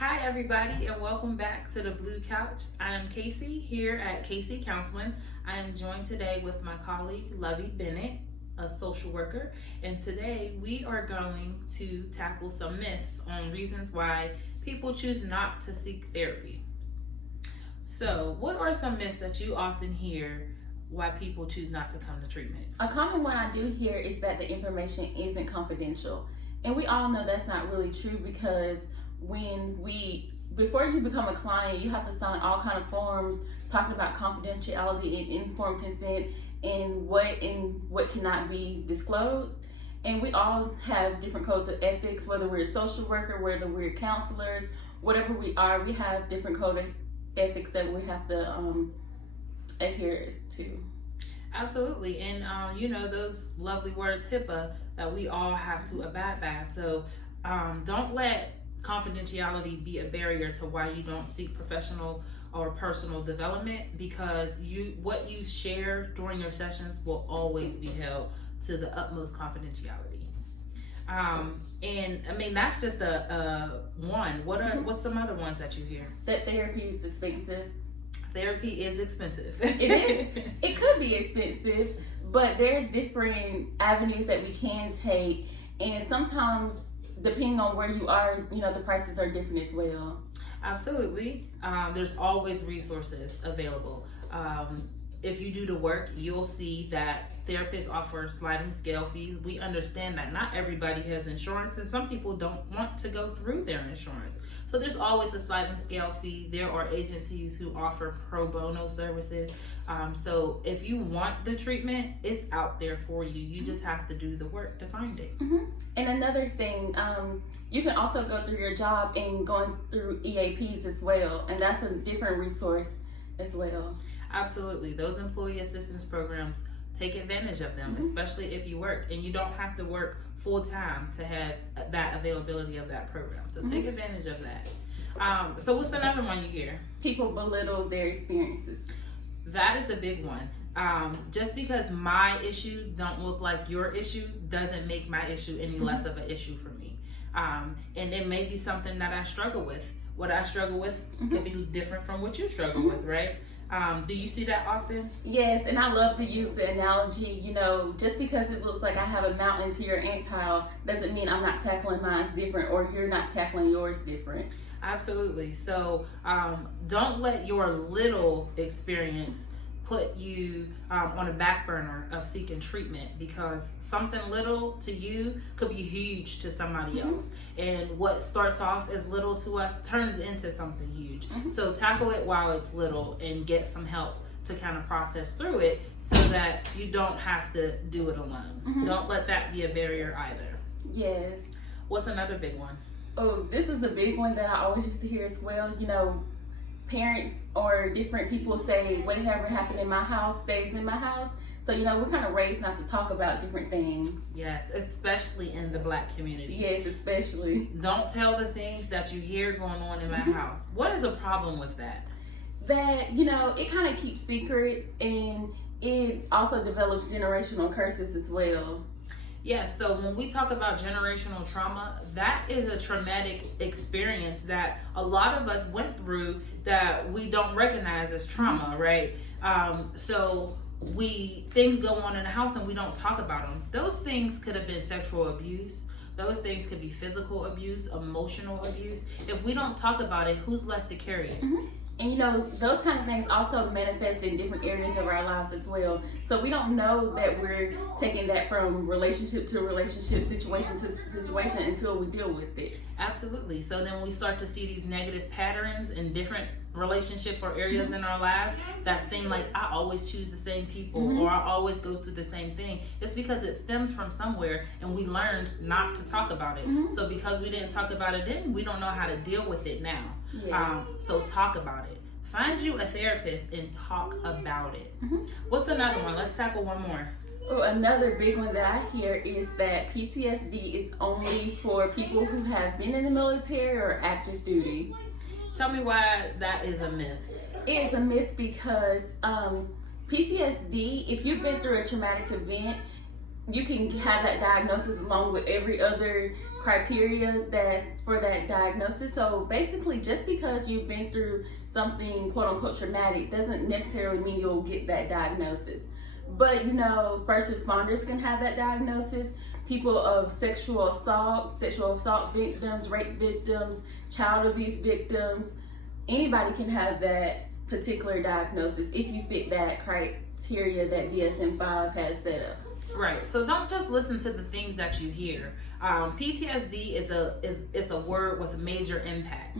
Hi, everybody, and welcome back to the Blue Couch. I am Casey here at Casey Counseling. I am joined today with my colleague, Lovey Bennett, a social worker, and today we are going to tackle some myths on reasons why people choose not to seek therapy. So, what are some myths that you often hear why people choose not to come to treatment? A common one I do hear is that the information isn't confidential. And we all know that's not really true because before you become a client, you have to sign all kind of forms talking about confidentiality and informed consent and what cannot be disclosed. And we all have different codes of ethics, whether we're a social worker, whether we're counselors, whatever we are, we have different code of ethics that we have to adhere to. Absolutely, and those lovely words HIPAA that we all have to abide by. So don't let confidentiality be a barrier to why you don't seek professional or personal development, because what you share during your sessions will always be held to the utmost confidentiality. And I mean, that's just a one. What's some other ones that you hear? That therapy is expensive. Therapy is expensive. It is. It could be expensive, but there's different avenues that we can take, and sometimes depending on where you are, the prices are different as well. Absolutely. There's always resources available. If you do the work, you'll see that therapists offer sliding scale fees. We understand that not everybody has insurance, and some people don't want to go through their insurance. So there's always a sliding scale fee. There are agencies who offer pro bono services. So if you want the treatment, it's out there for you. You just have to do the work to find it. Mm-hmm. And another thing, you can also go through your job and going through EAPs as well, and that's a different resource as well. Absolutely. Those employee assistance programs, take advantage of them, especially if you work, and you don't have to work full time to have that availability of that program. So take advantage of that. So what's another one you hear? People belittle their experiences. That is a big one. Just because my issue don't look like your issue doesn't make my issue any less of an issue for me. And it may be something that I struggle with. What I struggle with could be different from what you struggle with, right? Do you see that often? Yes, and I love to use the analogy, just because it looks like I have a mountain to your ant pile doesn't mean I'm not tackling mine different or you're not tackling yours different. Absolutely. So don't let your little experience put you on a back burner of seeking treatment, because something little to you could be huge to somebody else. And what starts off as little to us turns into something huge. So tackle it while it's little and get some help to kind of process through it so that you don't have to do it alone. Don't let that be a barrier either. Yes. What's another big one? Oh, this is the big one that I always used to hear as well. Parents or different people say whatever happened in my house stays in my house. So, we're kind of raised not to talk about different things. Yes, especially in the Black community. Yes, especially. Don't tell the things that you hear going on in my house. What is a problem with that? That, it kind of keeps secrets, and it also develops generational curses as well. Yes, so when we talk about generational trauma, that is a traumatic experience that a lot of us went through that we don't recognize as trauma, right? So things go on in the house and we don't talk about them. Those things could have been sexual abuse. Those things could be physical abuse, emotional abuse. If we don't talk about it, who's left to carry it? And those kind of things also manifest in different areas of our lives as well. So we don't know that we're taking that from relationship to relationship, situation to situation until we deal with it. Absolutely. So then we start to see these negative patterns in different relationships or areas in our lives that seem like I always choose the same people or I always go through the same thing. It's because it stems from somewhere and we learned not to talk about it. So because we didn't talk about it then, we don't know how to deal with it now. Yes. So talk about it. Find you a therapist and talk about it. What's another one? Let's tackle one more. Oh, another big one that I hear is that PTSD is only for people who have been in the military or active duty. Tell me why that is a myth. It is a myth because PTSD, if you've been through a traumatic event, you can have that diagnosis along with every other criteria that's for that diagnosis. So basically, just because you've been through something quote unquote traumatic doesn't necessarily mean you'll get that diagnosis. But first responders can have that diagnosis. People of sexual assault victims, rape victims, child abuse victims, anybody can have that particular diagnosis if you fit that criteria that DSM-5 has set up. Right. So don't just listen to the things that you hear. PTSD is a word with a major impact.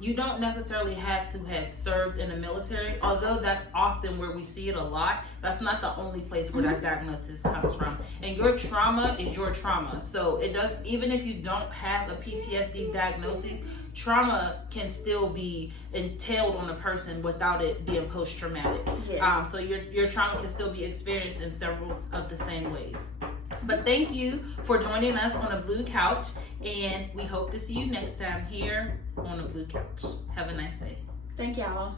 You don't necessarily have to have served in the military, although that's often where we see it a lot. That's not the only place where that diagnosis comes from. And your trauma is your trauma. So it does, even if you don't have a PTSD diagnosis, trauma can still be entailed on a person without it being post-traumatic. Yes. So your trauma can still be experienced in several of the same ways. But thank you for joining us on a Blue Couch, and we hope to see you next time here on a Blue Couch. Have a nice day. Thank y'all.